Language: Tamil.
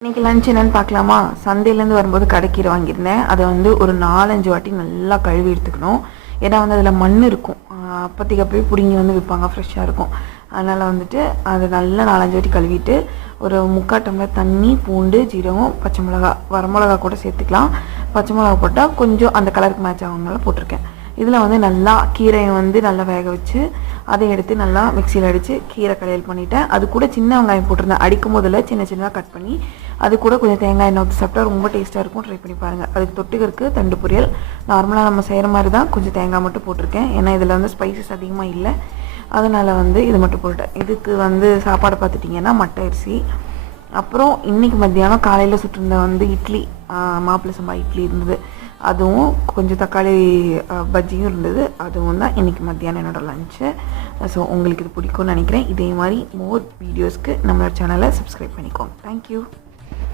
இன்றைக்கி லஞ்ச் என்னென்னு பார்க்கலாமா. சந்தையிலேருந்து வரும்போது கடைக்கீரை வாங்கியிருந்தேன். அதை வந்து ஒரு 4-5 வாட்டி நல்லா கழுவி எடுத்துக்கணும். ஏன்னா வந்து அதில் மண் இருக்கும். அப்போதைக்கு அப்போயே பிடுங்கி வந்து விற்பாங்க, ஃப்ரெஷ்ஷாக இருக்கும். அதனால் வந்துட்டு அதை நல்லா 4-5 வாட்டி கழுவிட்டு ஒரு 3/4 டம்ளர் தண்ணி, பூண்டு, ஜீரகம், பச்சை மிளகா, வரமிளகா கூட சேர்த்துக்கலாம். பச்சை மிளகா போட்டால் கொஞ்சம் அந்த கலருக்கு மேட்ச் ஆகுங்கனால போட்டிருக்கேன். இதில் வந்து நல்லா கீரையை வந்து நல்லா வேக வச்சு அதை எடுத்து நல்லா மிக்சியில் அடித்து கீரை கடையல் பண்ணிவிட்டேன். அது கூட சின்ன வெங்காயம் போட்டிருந்தேன். அடிக்கும் போதில் சின்ன சின்னதாக கட் பண்ணி அது கூட கொஞ்சம் தேங்காய் எண்ணெய் ஊற்றி சாப்பிட்டா ரொம்ப டேஸ்ட்டாக இருக்கும். ட்ரை பண்ணி பாருங்கள். அதுக்கு தொட்டுக்கிறதுக்கு தண்டு பொரியல் நார்மலாக நம்ம செய்கிற மாதிரி தான், கொஞ்சம் தேங்காய் மட்டும் போட்டிருக்கேன். ஏன்னா இதில் வந்து ஸ்பைசஸ் அதிகமாக இல்லை, அதனால் வந்து இது மட்டும் போட்டேன். இதுக்கு வந்து சாப்பாடு பார்த்துட்டிங்கன்னா மட்டை அரிசி. அப்புறம் இன்றைக்கி மத்தியானம் காலையில் சுட்டிருந்த வந்து இட்லி, மாப்பிள்ளை சம்பா இட்லி இருந்தது. அதுவும் கொஞ்சம் தக்காளி பஜ்ஜியும் இருந்தது. அதுவும் தான் இன்றைக்கி மத்தியானம் என்னோடய லஞ்சு. ஸோ உங்களுக்கு இது பிடிக்கும்னு நினைக்கிறேன். இதே மாதிரி மோர் வீடியோஸ்க்கு நம்மளோட சேனலை சப்ஸ்கிரைப் பண்ணிக்கோங்க. தேங்க்யூ.